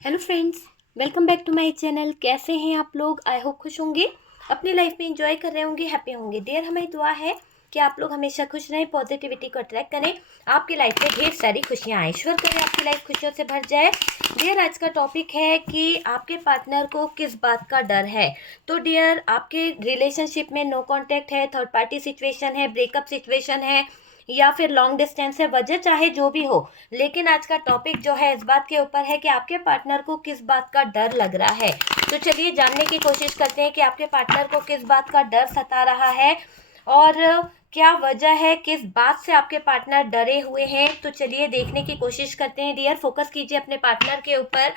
Hello friends, welcome back to my channel. कैसे हैं आप लोग? आई होप खुश होंगे, अपनी लाइफ में एंजॉय कर रहे होंगे, हैप्पी होंगे। डियर, हमें दुआ है कि आप लोग हमेशा खुश रहें, पॉजिटिविटी को अट्रैक्ट करें, आपकी लाइफ में ढेर सारी खुशियां आए। ईश्वर करे आपकी लाइफ खुशियों से भर जाए। डियर, आज का टॉपिक है कि आपके पार्टनर को किस बात का डर है। तो डियर, आपके रिलेशनशिप में नो कॉन्टैक्ट है, थर्ड पार्टी सिचुएशन है, ब्रेकअप सिचुएशन है, या फिर लॉन्ग डिस्टेंस है, वजह चाहे जो भी हो, लेकिन आज का टॉपिक जो है इस बात के ऊपर है कि आपके पार्टनर को किस बात का डर लग रहा है। तो चलिए जानने की कोशिश करते हैं कि आपके पार्टनर को किस बात का डर सता रहा है और क्या वजह है, किस बात से आपके पार्टनर डरे हुए हैं। तो चलिए देखने की कोशिश करते हैं। डियर, फोकस कीजिए अपने पार्टनर के ऊपर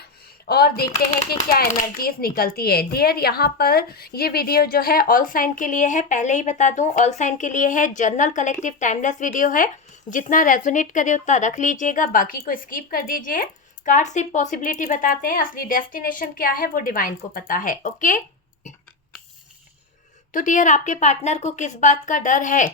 और देखते हैं कि क्या एनर्जीज निकलती है। डियर, यहाँ पर ये वीडियो जो है ऑल साइन के लिए है, पहले ही बता दूं, ऑल साइन के लिए है, जनरल कलेक्टिव टाइमलेस वीडियो है। जितना रेजोनेट करे उतना रख लीजिएगा, बाकी को स्किप कर दीजिए। कार्ड सिर्फ पॉसिबिलिटी बताते हैं, असली डेस्टिनेशन क्या है वो डिवाइन को पता है। ओके, तो डियर, आपके पार्टनर को किस बात का डर है,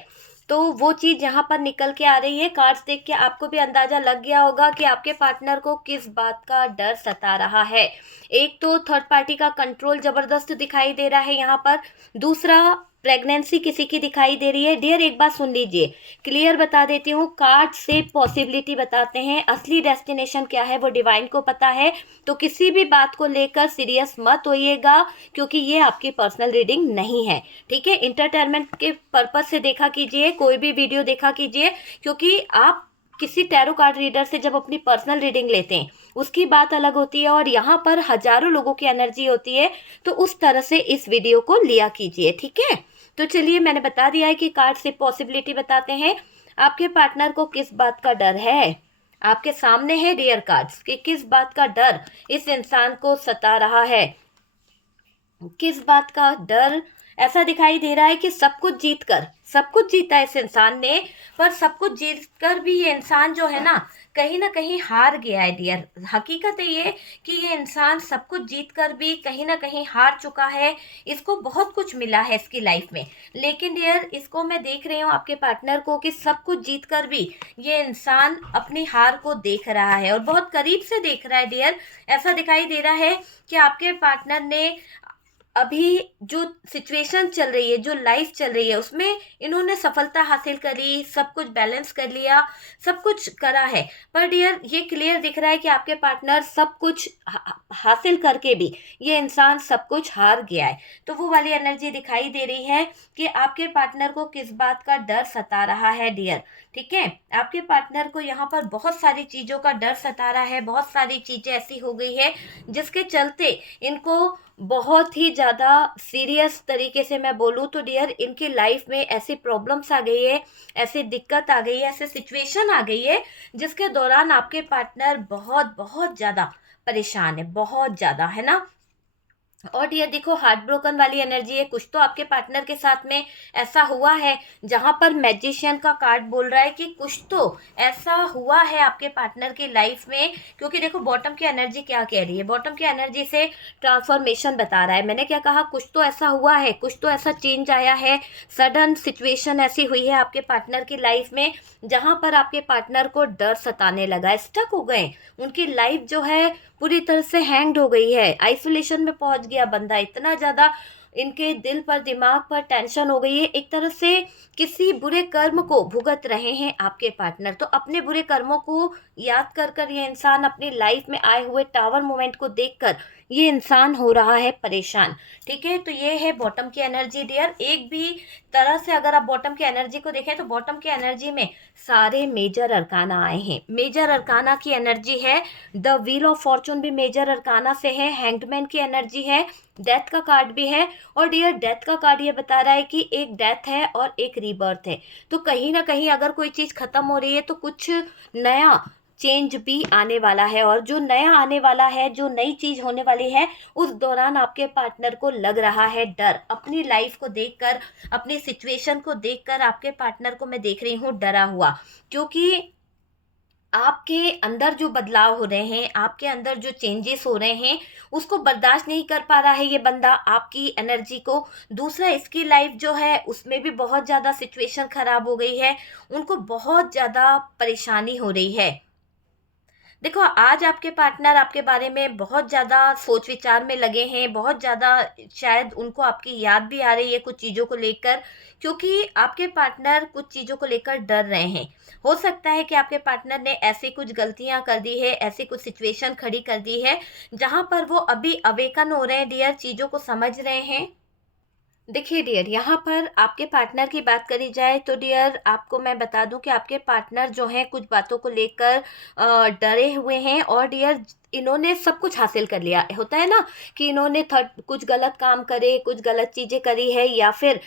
तो वो चीज यहाँ पर निकल के आ रही है। कार्ड्स देख के आपको भी अंदाजा लग गया होगा कि आपके पार्टनर को किस बात का डर सता रहा है। एक तो थर्ड पार्टी का कंट्रोल जबरदस्त दिखाई दे रहा है यहाँ पर, दूसरा प्रेगनेंसी किसी की दिखाई दे रही है। डियर, एक बात सुन लीजिए, क्लियर बता देती हूँ, कार्ड से पॉसिबिलिटी बताते हैं, असली डेस्टिनेशन क्या है वो डिवाइन को पता है। तो किसी भी बात को लेकर सीरियस मत होइएगा, क्योंकि ये आपकी पर्सनल रीडिंग नहीं है। ठीक है, इंटरटेनमेंट के पर्पज से देखा कीजिए, कोई भी वीडियो देखा कीजिए, क्योंकि आप किसी टैरो कार्ड रीडर से जब अपनी पर्सनल रीडिंग लेते हैं उसकी बात अलग होती है और यहाँ पर हजारों लोगों की एनर्जी होती है। तो उस तरह से इस वीडियो को लिया कीजिए, ठीक है। तो चलिए, मैंने बता दिया है कि कार्ड से पॉसिबिलिटी बताते हैं आपके पार्टनर को किस बात का डर है। आपके सामने है डियर कार्ड्स कि किस बात का डर इस इंसान को सता रहा है। किस बात का डर? ऐसा दिखाई दे रहा है कि सब कुछ जीत कर, सब कुछ जीता इस इंसान ने, पर सब कुछ जीत कर भी ये इंसान जो है ना कहीं हार गया है। डियर, हकीकत है ये कि ये इंसान सब कुछ जीत कर भी कहीं ना कहीं हार चुका है। इसको बहुत कुछ मिला है इसकी लाइफ में, लेकिन डियर, इसको मैं देख रही हूँ आपके पार्टनर को कि सब कुछ जीत कर भी ये इंसान अपनी हार को देख रहा है और बहुत करीब से देख रहा है। डियर, ऐसा दिखाई दे रहा है कि आपके पार्टनर ने अभी जो सिचुएशन चल रही है, जो लाइफ चल रही है, उसमें इन्होंने सफलता हासिल करी, सब कुछ बैलेंस कर लिया, सब कुछ करा है। पर डियर, ये क्लियर दिख रहा है कि आपके पार्टनर सब कुछ हासिल करके भी ये इंसान सब कुछ हार गया है। तो वो वाली एनर्जी दिखाई दे रही है कि आपके पार्टनर को किस बात का डर सता रहा है। डियर, ठीक है, आपके पार्टनर को यहाँ पर बहुत सारी चीजों का डर सता रहा है। बहुत सारी चीजें ऐसी हो गई है जिसके चलते इनको बहुत ही ज़्यादा सीरियस तरीके से मैं बोलूँ तो डियर, इनकी लाइफ में ऐसी प्रॉब्लम्स आ गई है, ऐसी दिक्कत आ गई है, ऐसी सिचुएशन आ गई है जिसके दौरान आपके पार्टनर बहुत बहुत ज़्यादा परेशान है, बहुत ज़्यादा, है ना। और ये देखो, हार्ट ब्रोकन वाली एनर्जी है। कुछ तो आपके पार्टनर के साथ में ऐसा हुआ है जहां पर मैजिशियन का कार्ड बोल रहा है कि कुछ तो ऐसा हुआ है आपके पार्टनर की लाइफ में। क्योंकि देखो, बॉटम की एनर्जी क्या कह रही है, बॉटम की एनर्जी से ट्रांसफॉर्मेशन बता रहा है। मैंने क्या कहा, कुछ तो ऐसा हुआ है, कुछ तो ऐसा चेंज आया है, सडन सिचुएशन ऐसी हुई है आपके पार्टनर की लाइफ में जहां पर आपके पार्टनर को डर सताने लगा, स्टक हो गए। उनकी लाइफ जो है पूरी तरह से हैंग्ड हो गई है, आइसोलेशन में पहुंच गया बंदा। इतना ज़्यादा इनके दिल पर, दिमाग पर टेंशन हो गई है। एक तरह से किसी बुरे कर्म को भुगत रहे हैं आपके पार्टनर। तो अपने बुरे कर्मों को याद कर कर ये इंसान अपनी लाइफ में आए हुए टावर मोमेंट को देखकर ये इंसान हो रहा है परेशान। ठीक है, तो ये है बॉटम की एनर्जी। डियर, एक भी तरह से अगर आप बॉटम की एनर्जी को देखें तो बॉटम की एनर्जी में सारे मेजर अरकाना आए हैं। मेजर अरकाना की एनर्जी है, द व्हील ऑफ फॉर्चून भी मेजर अरकाना से है, हैंग्डमैन की एनर्जी है, डेथ का कार्ड भी है। और डियर, डेथ का कार्ड ये बता रहा है कि एक डेथ है और एक रीबर्थ है। तो कहीं ना कहीं अगर कोई चीज़ खत्म हो रही है तो कुछ नया चेंज भी आने वाला है, और जो नया आने वाला है, जो नई चीज होने वाली है, उस दौरान आपके पार्टनर को लग रहा है डर। अपनी लाइफ को देखकर, अपनी सिचुएशन को देखकर आपके पार्टनर को मैं देख रही हूँ डरा हुआ। क्योंकि आपके अंदर जो बदलाव हो रहे हैं, आपके अंदर जो चेंजेस हो रहे हैं, उसको बर्दाश्त नहीं कर पा रहा है ये बंदा, आपकी एनर्जी को। दूसरा, इसकी लाइफ जो है उसमें भी बहुत ज़्यादा सिचुएशन खराब हो गई है, उनको बहुत ज़्यादा परेशानी हो रही है। देखो, आज आपके पार्टनर आपके बारे में बहुत ज़्यादा सोच विचार में लगे हैं, बहुत ज़्यादा शायद उनको आपकी याद भी आ रही है कुछ चीज़ों को लेकर, क्योंकि आपके पार्टनर कुछ चीज़ों को लेकर डर रहे हैं। हो सकता है कि आपके पार्टनर ने ऐसी कुछ गलतियाँ कर दी है, ऐसी कुछ सिचुएशन खड़ी कर दी है, जहाँ पर वो अभी अवेकन हो रहे हैं डियर, चीज़ों को समझ रहे हैं। देखिए डियर, यहाँ पर आपके पार्टनर की बात करी जाए तो डियर आपको मैं बता दूं कि आपके पार्टनर जो हैं कुछ बातों को लेकर डरे हुए हैं, और डियर इन्होंने सब कुछ हासिल कर लिया होता है ना, कि इन्होंने थर्ड कुछ गलत काम करे, कुछ गलत चीज़ें करी है, या फिर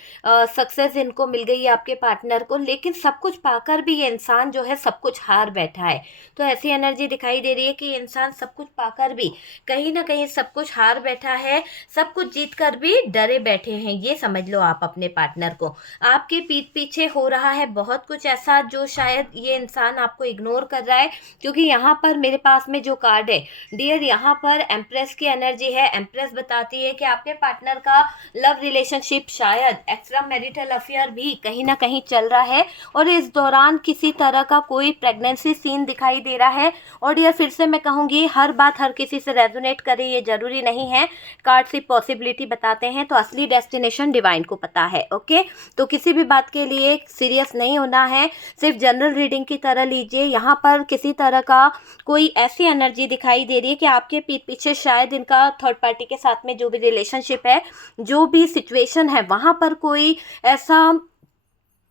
सक्सेस इनको मिल गई है आपके पार्टनर को, लेकिन सब कुछ पाकर भी ये इंसान जो है सब कुछ हार बैठा है। तो ऐसी एनर्जी दिखाई दे रही है कि ये इंसान सब कुछ पाकर भी कहीं ना कहीं सब कुछ हार बैठा है, सब कुछ जीत कर भी डरे बैठे हैं। ये समझ लो आप अपने पार्टनर को। आपके पीठ पीछे हो रहा है बहुत कुछ ऐसा जो शायद ये इंसान आपको इग्नोर कर रहा है, क्योंकि यहाँ पर मेरे पास में जो कार्ड है डियर, यहाँ पर एम्प्रेस की एनर्जी है। एम्प्रेस बताती है कि आपके पार्टनर का लव रिलेशनशिप, शायद एक्स्ट्रा मैरिटल अफेयर भी कहीं ना कहीं चल रहा है, और इस दौरान किसी तरह का कोई प्रेगनेंसी सीन दिखाई दे रहा है। और डियर फिर से मैं कहूँगी, हर बात हर किसी से रेजोनेट करे ये जरूरी नहीं है। कार्ड सिर्फ पॉसिबिलिटी बताते हैं, तो असली डेस्टिनेशन डिवाइन को पता है। ओके, तो किसी भी बात के लिए सीरियस नहीं होना है, सिर्फ जनरल रीडिंग की तरह लीजिए। यहाँ पर किसी तरह का कोई ऐसी एनर्जी दिखाई दे रही है कि आपके पीठ पीछे शायद इनका थर्ड पार्टी के साथ में जो भी रिलेशनशिप है, जो भी सिचुएशन है, वहाँ पर कोई ऐसा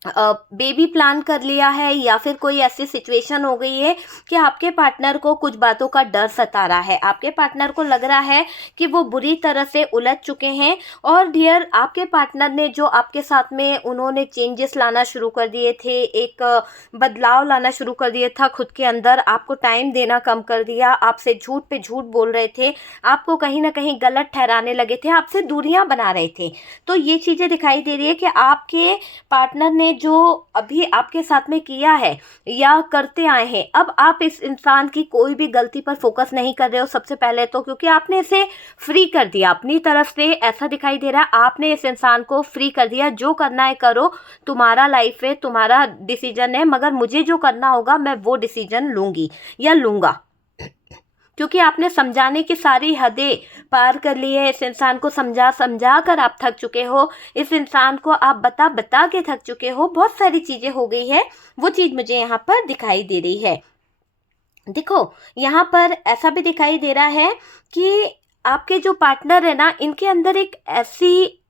बेबी प्लान कर लिया है, या फिर कोई ऐसी सिचुएशन हो गई है कि आपके पार्टनर को कुछ बातों का डर सता रहा है। आपके पार्टनर को लग रहा है कि वो बुरी तरह से उलझ चुके हैं, और डियर आपके पार्टनर ने जो आपके साथ में उन्होंने चेंजेस लाना शुरू कर दिए थे, एक बदलाव लाना शुरू कर दिया था खुद के अंदर, आपको टाइम देना कम कर दिया, आपसे झूठ पे झूठ बोल रहे थे, आपको कहीं ना कहीं गलत ठहराने लगे थे, आपसे दूरियां बना रहे थे। तो ये चीज़ें दिखाई दे रही है कि आपके पार्टनर ने जो अभी आपके साथ में किया है या करते आए हैं, अब आप इस इंसान की कोई भी गलती पर फोकस नहीं कर रहे हो सबसे पहले तो, क्योंकि आपने इसे फ्री कर दिया अपनी तरफ से। ऐसा दिखाई दे रहा है आपने इस इंसान को फ्री कर दिया, जो करना है करो, तुम्हारा लाइफ है, तुम्हारा डिसीजन है, मगर मुझे जो करना होगा मैं वो डिसीजन लूंगी या लूंगा, क्योंकि आपने समझाने की सारी हदें पार कर ली है। इस इंसान को समझा समझा कर आप थक चुके हो, इस इंसान को आप बता बता के थक चुके हो, बहुत सारी चीज़ें हो गई है, वो चीज़ मुझे यहाँ पर दिखाई दे रही है। देखो, यहाँ पर ऐसा भी दिखाई दे रहा है कि आपके जो पार्टनर है ना, इनके अंदर एक ऐसी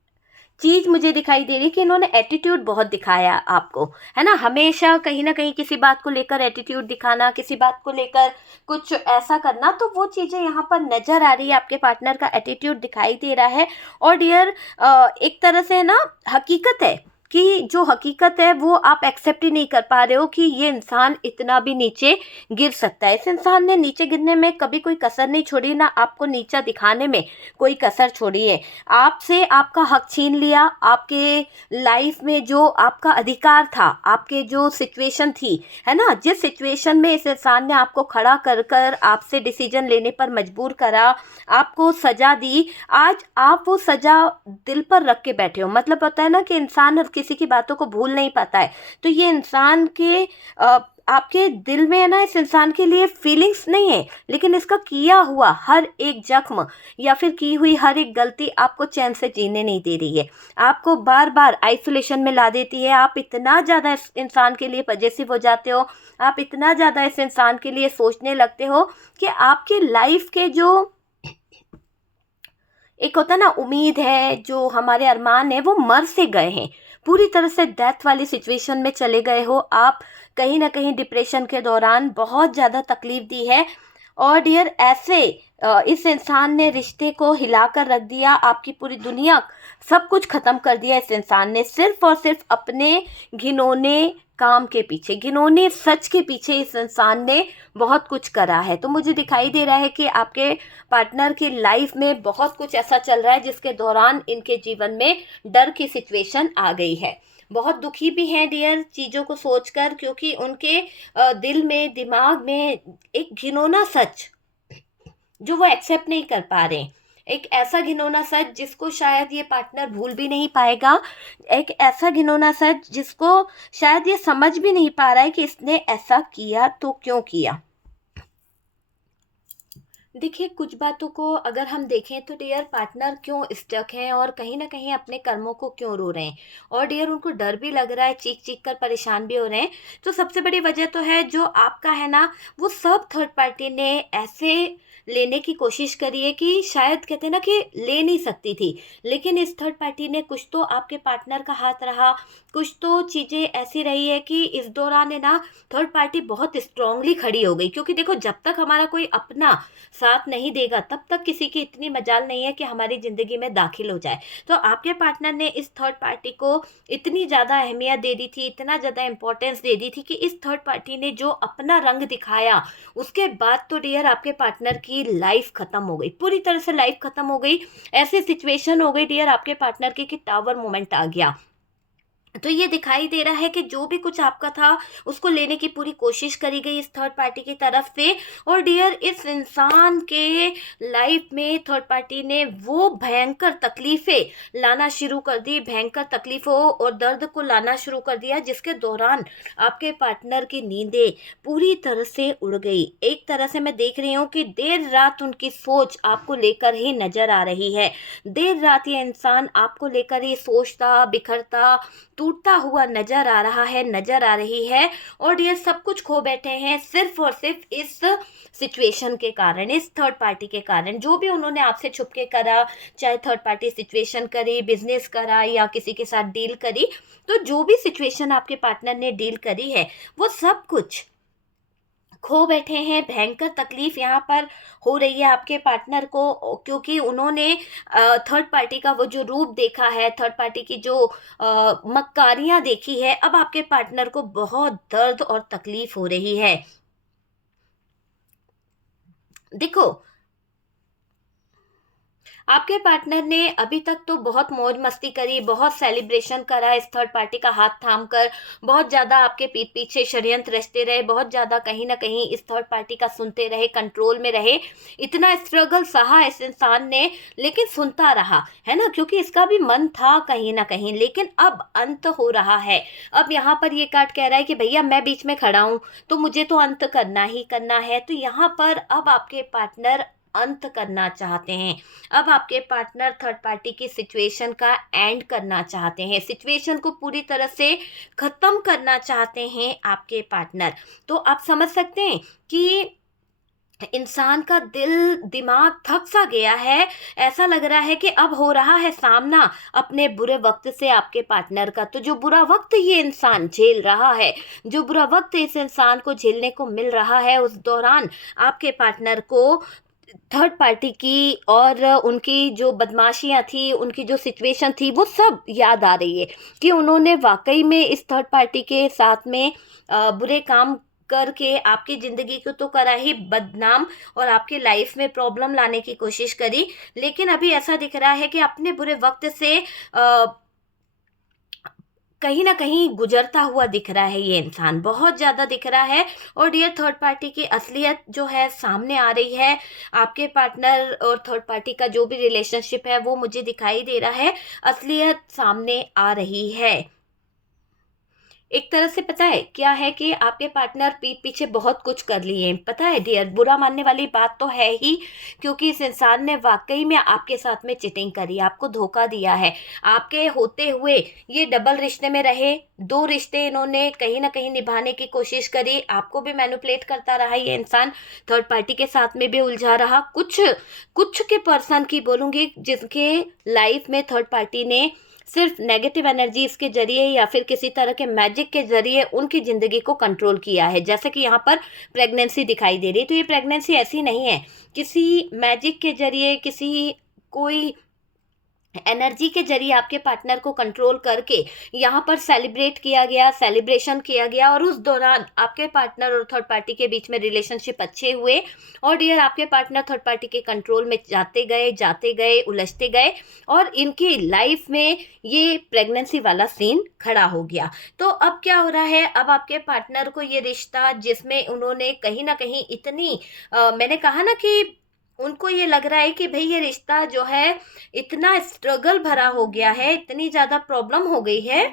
चीज़ मुझे दिखाई दे रही है कि इन्होंने एटीट्यूड बहुत दिखाया आपको, है ना, हमेशा कहीं ना कहीं किसी बात को लेकर एटीट्यूड दिखाना, किसी बात को लेकर कुछ ऐसा करना, तो वो चीज़ें यहाँ पर नज़र आ रही है, आपके पार्टनर का एटीट्यूड दिखाई दे रहा है। और डियर एक तरह से ना हकीकत है कि जो हकीकत है वो आप एक्सेप्ट ही नहीं कर पा रहे हो कि ये इंसान इतना भी नीचे गिर सकता है। इस इंसान ने नीचे गिरने में कभी कोई कसर नहीं छोड़ी, ना आपको नीचा दिखाने में कोई कसर छोड़ी है। आपसे आपका हक छीन लिया, आपके लाइफ में जो आपका अधिकार था, आपके जो सिचुएशन थी, है ना, जिस सिचुएशन में इस इंसान ने आपको खड़ा कर कर आपसे डिसीजन लेने पर मजबूर करा, आपको सजा दी, आज आप वो सजा दिल पर रख के बैठे हो। मतलब पता है ना कि इंसान किसी की बातों को भूल नहीं पाता है, तो ये इंसान के आपके दिल में है ना, इस इंसान के लिए फीलिंग्स नहीं है, लेकिन इसका किया हुआ हर एक जख्म या फिर की हुई हर एक गलती आपको चैन से जीने नहीं दे रही है, आपको बार बार आइसोलेशन में ला देती है। आप इतना ज़्यादा इस इंसान के लिए पजेसिव हो जाते हो, आप इतना ज़्यादा इस इंसान के लिए सोचने लगते हो कि आपके लाइफ के जो एक होता है ना उम्मीद है, जो हमारे अरमान है, वो मर से गए हैं, पूरी तरह से डेथ वाली सिचुएशन में चले गए हो आप। कहीं ना कहीं डिप्रेशन के दौरान बहुत ज़्यादा तकलीफ दी है, और डियर ऐसे इस इंसान ने रिश्ते को हिलाकर रख दिया, आपकी पूरी दुनिया सब कुछ ख़त्म कर दिया इस इंसान ने, सिर्फ और सिर्फ अपने घिनौने काम के पीछे, घिनौने सच के पीछे इस इंसान ने बहुत कुछ करा है। तो मुझे दिखाई दे रहा है कि आपके पार्टनर की लाइफ में बहुत कुछ ऐसा चल रहा है जिसके दौरान इनके जीवन में डर की सिचुएशन आ गई है। बहुत दुखी भी हैं डियर चीज़ों को सोचकर, क्योंकि उनके दिल में, दिमाग में एक घिनौना सच जो वो एक्सेप्ट नहीं कर पा रहे हैं, एक ऐसा घिनौना सच जिसको शायद ये पार्टनर भूल भी नहीं पाएगा, एक ऐसा घिनौना सच जिसको शायद ये समझ भी नहीं पा रहा है कि इसने ऐसा किया तो क्यों किया। देखिए, कुछ बातों को अगर हम देखें तो डियर पार्टनर क्यों स्टक हैं और कहीं न कहीं अपने कर्मों को क्यों रो रहे हैं और डियर उनको डर भी लग रहा है, चीख-चीख कर परेशान भी हो रहे हैं। तो सबसे बड़ी वजह तो है जो आपका है ना, वो सब थर्ड पार्टी ने ऐसे लेने की कोशिश करी है कि शायद कहते हैं ना कि ले नहीं सकती थी। लेकिन इस थर्ड पार्टी ने कुछ तो आपके पार्टनर का हाथ रहा, कुछ तो चीज़ें ऐसी रही है कि इस दौरान है ना, थर्ड पार्टी बहुत स्ट्रॉन्गली खड़ी हो गई। क्योंकि देखो, जब तक हमारा कोई अपना साथ नहीं देगा तब तक किसी की इतनी मजाल नहीं है कि हमारी ज़िंदगी में दाखिल हो जाए। तो आपके पार्टनर ने इस थर्ड पार्टी को इतनी ज़्यादा अहमियत दे दी थी, इतना ज़्यादा इम्पोर्टेंस दे दी थी कि इस थर्ड पार्टी ने जो अपना रंग दिखाया, उसके बाद तो डियर आपके पार्टनर की लाइफ ख़त्म हो गई, पूरी तरह से लाइफ ख़त्म हो गई। ऐसी सिचुएशन हो गई डियर आपके पार्टनर की कि टावर मोमेंट आ गया। तो ये दिखाई दे रहा है कि जो भी कुछ आपका था, उसको लेने की पूरी कोशिश करी गई इस थर्ड पार्टी की तरफ से। और डियर इस इंसान के लाइफ में थर्ड पार्टी ने वो भयंकर तकलीफ़ें लाना शुरू कर दी, भयंकर तकलीफ़ों और दर्द को लाना शुरू कर दिया, जिसके दौरान आपके पार्टनर की नींदें पूरी तरह से उड़ गई। एक तरह से मैं देख रही हूँ कि देर रात उनकी सोच आपको लेकर ही नज़र आ रही है। देर रात ये इंसान आपको लेकर ही सोचता, बिखरता, टूटता हुआ नज़र आ रहा है, नज़र आ रही है। और ये सब कुछ खो बैठे हैं सिर्फ़ और सिर्फ़ इस सिचुएशन के कारण, इस थर्ड पार्टी के कारण। जो भी उन्होंने आपसे छुप के करा, चाहे थर्ड पार्टी सिचुएशन करी, बिज़नेस करा या किसी के साथ डील करी, तो जो भी सिचुएशन आपके पार्टनर ने डील करी है, वो सब कुछ खो बैठे हैं। भयंकर तकलीफ यहाँ पर हो रही है आपके पार्टनर को, क्योंकि उन्होंने थर्ड पार्टी का वो जो रूप देखा है, थर्ड पार्टी की जो मक्कारियाँ देखी है, अब आपके पार्टनर को बहुत दर्द और तकलीफ हो रही है। देखो, आपके पार्टनर ने अभी तक तो बहुत मौज मस्ती करी, बहुत सेलिब्रेशन करा इस थर्ड पार्टी का हाथ थाम कर, बहुत ज़्यादा आपके पीठ पीछे षड्यंत्र रचते रहे, बहुत ज़्यादा कहीं न कहीं इस थर्ड पार्टी का सुनते रहे, कंट्रोल में रहे। इतना स्ट्रगल सहा इस इंसान ने, लेकिन सुनता रहा, है ना? क्योंकि इसका भी मन था कहीं न कहीं, लेकिन अब अंत हो रहा है। अब यहाँ पर ये कार्ड कह रहा है कि भैया मैं बीच में खड़ा हूँ, तो मुझे तो अंत करना ही करना है। तो यहाँ पर अब आपके पार्टनर अंत करना चाहते हैं। अब आपके पार्टनर थर्ड पार्टी की सिचुएशन का एंड करना चाहते हैं, सिचुएशन को पूरी तरह से ख़त्म करना चाहते हैं आपके पार्टनर। तो आप समझ सकते हैं कि इंसान का दिल दिमाग थक सा गया है। ऐसा लग रहा है कि अब हो रहा है सामना अपने बुरे वक्त से आपके पार्टनर का। तो जो बुरा वक्त ये इंसान झेल रहा है, जो बुरा वक्त इस इंसान को झेलने को मिल रहा है, उस दौरान आपके पार्टनर को थर्ड पार्टी की और उनकी जो बदमाशियाँ थी, उनकी जो सिचुएशन थी, वो सब याद आ रही है कि उन्होंने वाक़ई में इस थर्ड पार्टी के साथ में बुरे काम करके आपकी ज़िंदगी को तो करा ही बदनाम और आपकी लाइफ में प्रॉब्लम लाने की कोशिश करी। लेकिन अभी ऐसा दिख रहा है कि अपने बुरे वक़्त से कहीं न कहीं गुज़रता हुआ दिख रहा है ये इंसान, बहुत ज़्यादा दिख रहा है। और डियर थर्ड पार्टी की असलियत जो है सामने आ रही है। आपके पार्टनर और थर्ड पार्टी का जो भी रिलेशनशिप है वो मुझे दिखाई दे रहा है, असलियत सामने आ रही है। एक तरह से पता है क्या है कि आपके पार्टनर पीठ पीछे बहुत कुछ कर लिए हैं, पता है डियर, बुरा मानने वाली बात तो है ही, क्योंकि इस इंसान ने वाकई में आपके साथ में चिटिंग करी, आपको धोखा दिया है। आपके होते हुए ये डबल रिश्ते में रहे, दो रिश्ते इन्होंने कहीं ना कहीं निभाने की कोशिश करी, आपको भी मैनिपुलेट करता रहा ये इंसान, थर्ड पार्टी के साथ में भी उलझा रहा। कुछ कुछ के पर्सन की बोलूँगी जिनके लाइफ में थर्ड पार्टी ने सिर्फ नेगेटिव एनर्जीज के जरिए या फिर किसी तरह के मैजिक के जरिए उनकी ज़िंदगी को कंट्रोल किया है। जैसे कि यहाँ पर प्रेगनेंसी दिखाई दे रही है, तो ये प्रेगनेंसी ऐसी नहीं है, किसी मैजिक के जरिए, किसी कोई एनर्जी के जरिए आपके पार्टनर को कंट्रोल करके यहाँ पर सेलिब्रेट किया गया, सेलिब्रेशन किया गया। और उस दौरान आपके पार्टनर और थर्ड पार्टी के बीच में रिलेशनशिप अच्छे हुए और डियर आपके पार्टनर थर्ड पार्टी के कंट्रोल में जाते गए, उलझते गए और इनकी लाइफ में ये प्रेगनेंसी वाला सीन खड़ा हो गया। तो अब क्या हो रहा है, अब आपके पार्टनर को ये रिश्ता जिसमें उन्होंने कहीं ना कहीं इतनी मैंने कहा ना कि उनको ये लग रहा है कि भई ये रिश्ता जो है इतना स्ट्रगल भरा हो गया है, इतनी ज़्यादा प्रॉब्लम हो गई है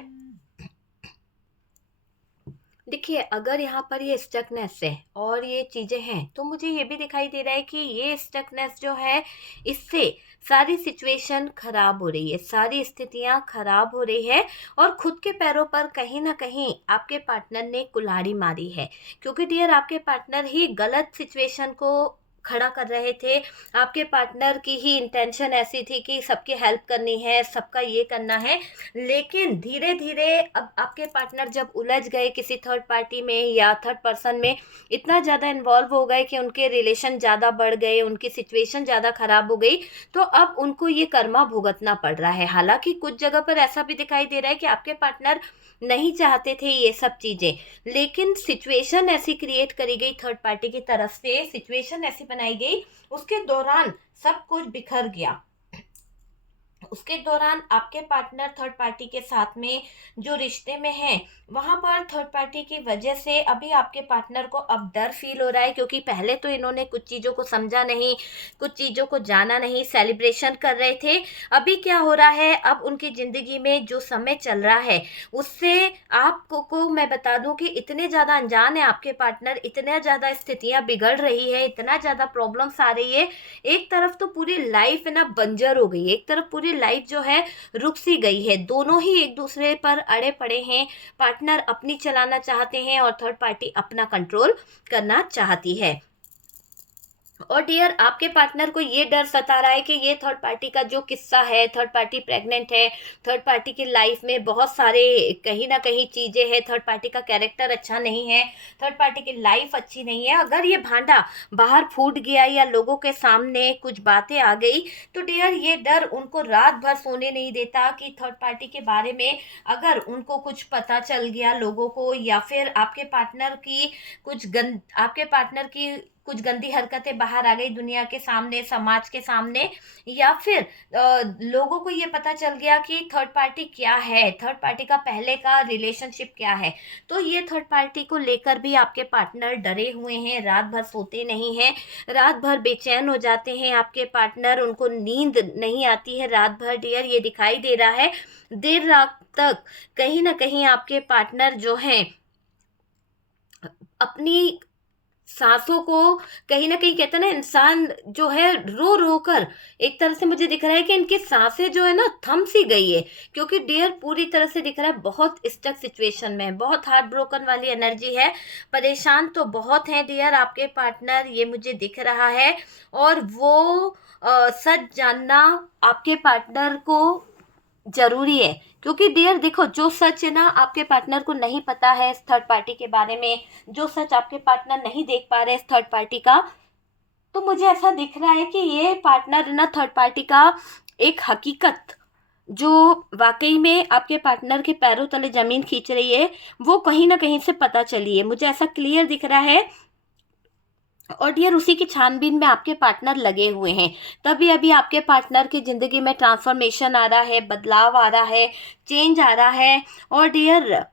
देखिए, अगर यहाँ पर ये स्टकनेस है और ये चीज़ें हैं, तो मुझे ये भी दिखाई दे रहा है कि ये स्टकनेस जो है, इससे सारी सिचुएशन खराब हो रही है, सारी स्थितियाँ खराब हो रही है और खुद के पैरों पर कहीं न कहीं आपके पार्टनर ने कुल्हाड़ी मारी है। क्योंकि डियर आपके पार्टनर ही गलत सिचुएशन को खड़ा कर रहे थे। आपके पार्टनर की ही इंटेंशन ऐसी थी कि सबकी हेल्प करनी है, सबका ये करना है। लेकिन धीरे-धीरे अब आपके पार्टनर जब उलझ गए किसी थर्ड पार्टी में या थर्ड पर्सन में, इतना ज़्यादा इन्वॉल्व हो गए कि उनके रिलेशन ज़्यादा बढ़ गए, उनकी सिचुएशन ज़्यादा खराब हो गई, तो अब उनको ये कर्मा भुगतना पड़ रहा है। हालाँकि कुछ जगह पर ऐसा भी दिखाई दे रहा है कि आपके पार्टनर नहीं चाहते थे ये सब चीज़ें, लेकिन सिचुएशन ऐसी क्रिएट करी गई थर्ड पार्टी की तरफ से, सिचुएशन ऐसी बनाई गई, उसके दौरान सब कुछ बिखर गया। उसके दौरान आपके पार्टनर थर्ड पार्टी के साथ में जो रिश्ते में हैं, वहाँ पर थर्ड पार्टी की वजह से अभी आपके पार्टनर को अब डर फील हो रहा है, क्योंकि पहले तो इन्होंने कुछ चीज़ों को समझा नहीं, कुछ चीज़ों को जाना नहीं, सेलिब्रेशन कर रहे थे। अभी क्या हो रहा है, अब उनकी ज़िंदगी में जो समय चल रहा है, उससे आपको को मैं बता दूं कि इतने ज़्यादा अनजान है आपके पार्टनर, इतना ज़्यादा स्थितियाँ बिगड़ रही है, इतना ज़्यादा प्रॉब्लम्स आ रही है। एक तरफ तो पूरी लाइफ है ना बंजर हो गई है, एक तरफ पूरी लाइफ जो है रुक सी गई है, दोनों ही एक दूसरे पर अड़े पड़े हैं। पार्टनर अपनी चलाना चाहते हैं और थर्ड पार्टी अपना कंट्रोल करना चाहती है। और डियर आपके पार्टनर को ये डर सता रहा है कि ये थर्ड पार्टी का जो किस्सा है, थर्ड पार्टी प्रेग्नेंट है, थर्ड पार्टी की लाइफ में बहुत सारे कहीं ना कहीं चीज़ें हैं, थर्ड पार्टी का कैरेक्टर अच्छा नहीं है, थर्ड पार्टी की लाइफ अच्छी नहीं है। अगर ये भांडा बाहर फूट गया या लोगों के सामने कुछ बातें आ गई, तो डियर ये डर उनको रात भर सोने नहीं देता कि थर्ड पार्टी के बारे में अगर उनको कुछ पता चल गया लोगों को, या फिर आपके पार्टनर की कुछ गंदी हरकतें बाहर आ गई दुनिया के सामने, समाज के सामने, या फिर लोगों को ये पता चल गया कि थर्ड पार्टी क्या है, थर्ड पार्टी का पहले का रिलेशनशिप क्या है, तो ये थर्ड पार्टी को लेकर भी आपके पार्टनर डरे हुए हैं, रात भर सोते नहीं हैं, रात भर बेचैन हो जाते हैं आपके पार्टनर, उनको नींद नहीं आती है रात भर डियर, ये दिखाई दे रहा है। देर रात तक कहीं ना कहीं आपके पार्टनर जो हैं अपनी सांसों को, कहीं ना कहीं कहते हैं ना इंसान जो है रो रो कर, एक तरह से मुझे दिख रहा है कि इनकी सांसें जो है ना थम सी गई है, क्योंकि डियर पूरी तरह से दिख रहा है बहुत स्टक सिचुएशन में है, बहुत हार्ट ब्रोकन वाली एनर्जी है, परेशान तो बहुत है डियर आपके पार्टनर, ये मुझे दिख रहा है। और वो सच जानना आपके पार्टनर को ज़रूरी है, क्योंकि डियर देखो जो सच है ना आपके पार्टनर को नहीं पता है इस थर्ड पार्टी के बारे में, जो सच आपके पार्टनर नहीं देख पा रहे इस थर्ड पार्टी का, तो मुझे ऐसा दिख रहा है कि ये पार्टनर ना थर्ड पार्टी का एक हकीकत जो वाकई में आपके पार्टनर के पैरों तले ज़मीन खींच रही है, वो कहीं ना कहीं से पता चली है, मुझे ऐसा क्लियर दिख रहा है। और डियर उसी की छानबीन में आपके पार्टनर लगे हुए हैं, तभी अभी आपके पार्टनर की ज़िंदगी में ट्रांसफॉर्मेशन आ रहा है, बदलाव आ रहा है, चेंज आ रहा है। और डियर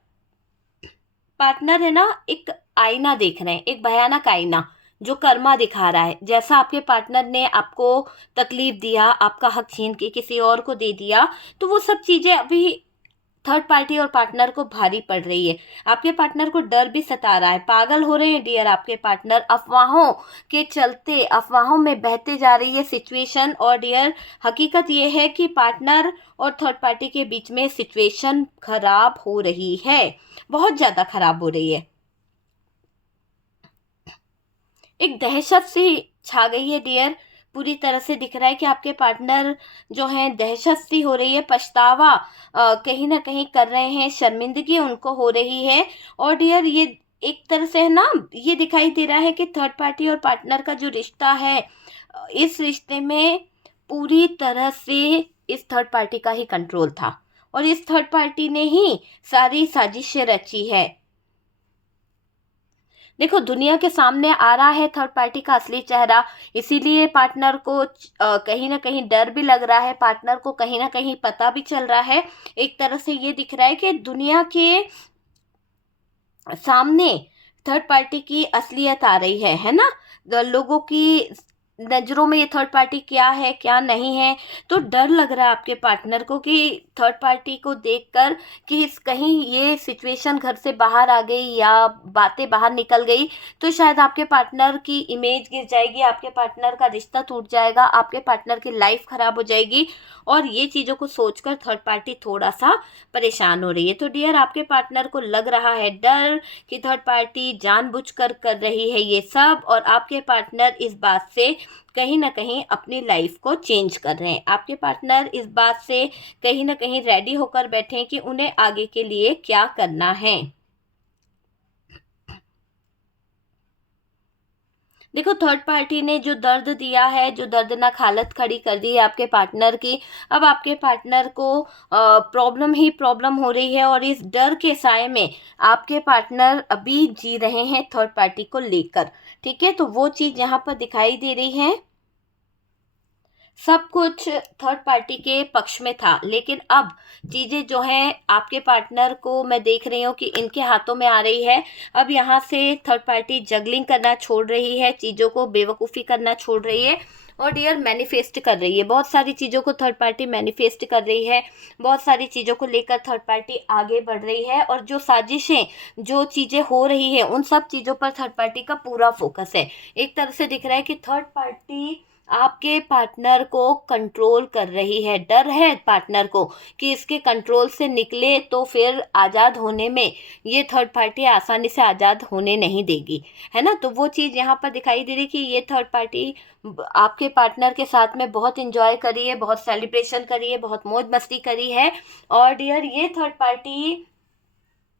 पार्टनर है ना एक आईना देख रहे हैं, एक भयानक आईना जो कर्मा दिखा रहा है, जैसा आपके पार्टनर ने आपको तकलीफ दिया, आपका हक छीन के किसी और को दे दिया, तो वो सब चीज़ें अभी थर्ड पार्टी और पार्टनर को भारी पड़ रही है। आपके पार्टनर को डर भी सता रहा है, पागल हो रहे हैं डियर आपके पार्टनर, अफवाहों के चलते अफवाहों में बहते जा रही है सिचुएशन। और डियर हकीकत ये है कि पार्टनर और थर्ड पार्टी के बीच में सिचुएशन खराब हो रही है, बहुत ज़्यादा खराब हो रही है, एक दहशत सी छा गई है डियर। पूरी तरह से दिख रहा है कि आपके पार्टनर जो हैं दहशत सी हो रही है, पछतावा कहीं ना कहीं कर रहे हैं, शर्मिंदगी उनको हो रही है। और डियर ये एक तरह से है ना, ये दिखाई दे रहा है कि थर्ड पार्टी और पार्टनर का जो रिश्ता है, इस रिश्ते में पूरी तरह से इस थर्ड पार्टी का ही कंट्रोल था और इस थर्ड पार्टी ने ही सारी साजिशें रची है। देखो दुनिया के सामने आ रहा है थर्ड पार्टी का असली चेहरा, इसीलिए पार्टनर को कहीं ना कहीं डर भी लग रहा है, पार्टनर को कहीं ना कहीं पता भी चल रहा है। एक तरह से ये दिख रहा है कि दुनिया के सामने थर्ड पार्टी की असलियत आ रही है ना, लोगों की नज़रों में ये थर्ड पार्टी क्या है क्या नहीं है। तो डर लग रहा है आपके पार्टनर को कि थर्ड पार्टी को देखकर कि कहीं ये सिचुएशन घर से बाहर आ गई या बातें बाहर निकल गई तो शायद आपके पार्टनर की इमेज गिर जाएगी, आपके पार्टनर का रिश्ता टूट जाएगा, आपके पार्टनर की लाइफ खराब हो जाएगी। और ये चीज़ों को सोचकर थर्ड पार्टी थोड़ा सा परेशान हो रही है। तो डियर, आपके पार्टनर को लग रहा है डर कि थर्ड पार्टी जानबूझकर कर रही है ये सब, और आपके पार्टनर इस बात से कहीं ना कहीं अपनी लाइफ को चेंज कर रहे हैं। आपके पार्टनर इस बात से कहीं ना कहीं रेडी होकर बैठे हैं कि उन्हें आगे के लिए क्या करना है। देखो, थर्ड पार्टी ने जो दर्द दिया है, जो दर्दनाक हालत खड़ी कर दी है आपके पार्टनर की, अब आपके पार्टनर को प्रॉब्लम ही प्रॉब्लम हो रही है। और इस डर के साए में आपके पार्टनर अभी जी रहे हैं थर्ड पार्टी को लेकर। ठीक है, तो वो चीज़ यहाँ पर दिखाई दे रही है। सब कुछ थर्ड पार्टी के पक्ष में था, लेकिन अब चीज़ें जो हैं आपके पार्टनर को मैं देख रही हूँ कि इनके हाथों में आ रही है। अब यहाँ से थर्ड पार्टी जगलिंग करना छोड़ रही है, चीज़ों को बेवकूफ़ी करना छोड़ रही है और डियर मैनिफेस्ट कर रही है। बहुत सारी चीज़ों को थर्ड पार्टी मैनिफेस्ट कर रही है, बहुत सारी चीज़ों को लेकर थर्ड पार्टी आगे बढ़ रही है। और जो साजिशें, जो चीज़ें हो रही है, उन सब चीज़ों पर थर्ड पार्टी का पूरा फोकस है। एक तरह से दिख रहा है कि थर्ड पार्टी आपके पार्टनर को कंट्रोल कर रही है। डर है पार्टनर को कि इसके कंट्रोल से निकले तो फिर आज़ाद होने में ये थर्ड पार्टी आसानी से आज़ाद होने नहीं देगी, है ना। तो वो चीज़ यहाँ पर दिखाई दे रही कि ये थर्ड पार्टी आपके पार्टनर के साथ में बहुत इंजॉय करी है, बहुत सेलिब्रेशन करी है, बहुत मौज मस्ती करी है। और डियर, ये थर्ड पार्टी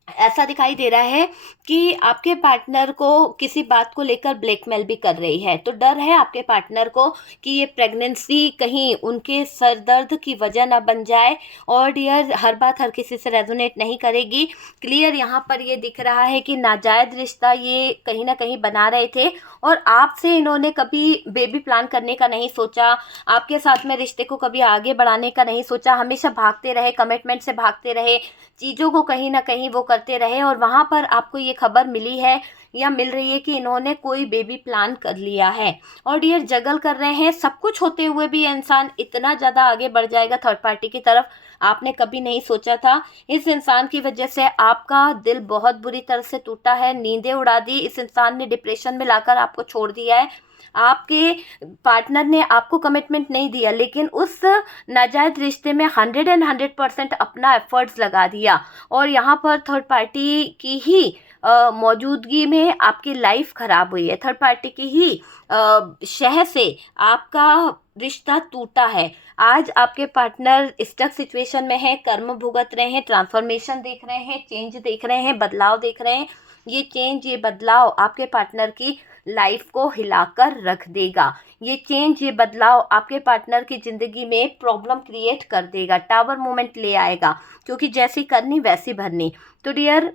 ऐसा दिखाई दे रहा है कि आपके पार्टनर को किसी बात को लेकर ब्लैकमेल भी कर रही है। तो डर है आपके पार्टनर को कि ये प्रेगनेंसी कहीं उनके सर दर्द की वजह ना बन जाए। और डियर, हर बात हर किसी से रेजोनेट नहीं करेगी। क्लियर यहाँ पर ये दिख रहा है कि नाजायज़ रिश्ता ये कहीं ना कहीं बना रहे थे और आपसे इन्होंने कभी बेबी प्लान करने का नहीं सोचा, आपके साथ में रिश्ते को कभी आगे बढ़ाने का नहीं सोचा। हमेशा भागते रहे, कमिटमेंट से भागते रहे, चीज़ों को कहीं ना कहीं वो करते रहे। और वहाँ पर आपको ये खबर मिली है या मिल रही है कि इन्होंने कोई बेबी प्लान कर लिया है। और डियर, जगल कर रहे हैं। सब कुछ होते हुए भी इंसान इतना ज़्यादा आगे बढ़ जाएगा थर्ड पार्टी की तरफ, आपने कभी नहीं सोचा था। इस इंसान की वजह से आपका दिल बहुत बुरी तरह से टूटा है, नींदें उड़ा दी। इस इंसान ने डिप्रेशन में लाकर आपको छोड़ दिया है। आपके पार्टनर ने आपको कमिटमेंट नहीं दिया, लेकिन उस नाजायज़ रिश्ते में 100% अपना एफर्ट्स लगा दिया। और यहाँ पर थर्ड पार्टी की ही मौजूदगी में आपकी लाइफ ख़राब हुई है। थर्ड पार्टी की ही शह से आपका रिश्ता टूटा है। आज आपके पार्टनर स्टक सिचुएशन में है, कर्म भुगत रहे हैं, ट्रांसफॉर्मेशन देख रहे हैं, चेंज देख रहे हैं, बदलाव देख रहे हैं। ये चेंज, ये बदलाव आपके पार्टनर की लाइफ को हिलाकर रख देगा। ये चेंज, ये बदलाव आपके पार्टनर की ज़िंदगी में प्रॉब्लम क्रिएट कर देगा, टावर मोमेंट ले आएगा, क्योंकि जैसी करनी वैसी भरनी। तो डियर,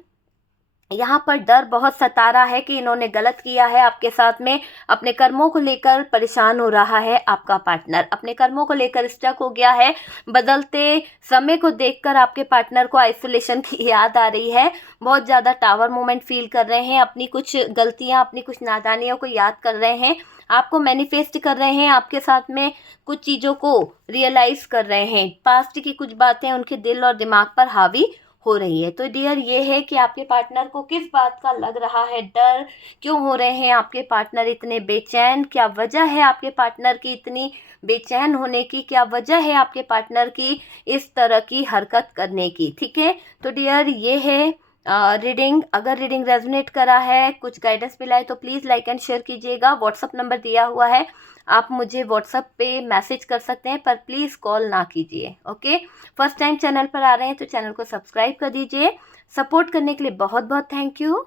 यहाँ पर डर बहुत सता रहा है कि इन्होंने गलत किया है आपके साथ में। अपने कर्मों को लेकर परेशान हो रहा है आपका पार्टनर, अपने कर्मों को लेकर स्टक हो गया है। बदलते समय को देखकर आपके पार्टनर को आइसोलेशन की याद आ रही है, बहुत ज़्यादा टावर मोमेंट फील कर रहे हैं, अपनी कुछ गलतियाँ, अपनी कुछ नादानियों को याद कर रहे हैं, आपको मैनिफेस्ट कर रहे हैं, आपके साथ में कुछ चीज़ों को रियलाइज़ कर रहे हैं। पास्ट की कुछ बातें उनके दिल और दिमाग पर हावी हो रही है। तो डियर, ये है कि आपके पार्टनर को किस बात का लग रहा है डर, क्यों हो रहे हैं आपके पार्टनर इतने बेचैन, क्या वजह है आपके पार्टनर की इतनी बेचैन होने की, क्या वजह है आपके पार्टनर की इस तरह की हरकत करने की। ठीक है, तो डियर, ये है रीडिंग। अगर रीडिंग रेजोनेट करा है, कुछ गाइडेंस मिला है, तो प्लीज़ लाइक एंड शेयर कीजिएगा। व्हाट्सअप नंबर दिया हुआ है, आप मुझे व्हाट्सअप पे मैसेज कर सकते हैं, पर प्लीज़ कॉल ना कीजिए। ओके, फर्स्ट टाइम चैनल पर आ रहे हैं तो चैनल को सब्सक्राइब कर दीजिए। सपोर्ट करने के लिए बहुत बहुत थैंक यू।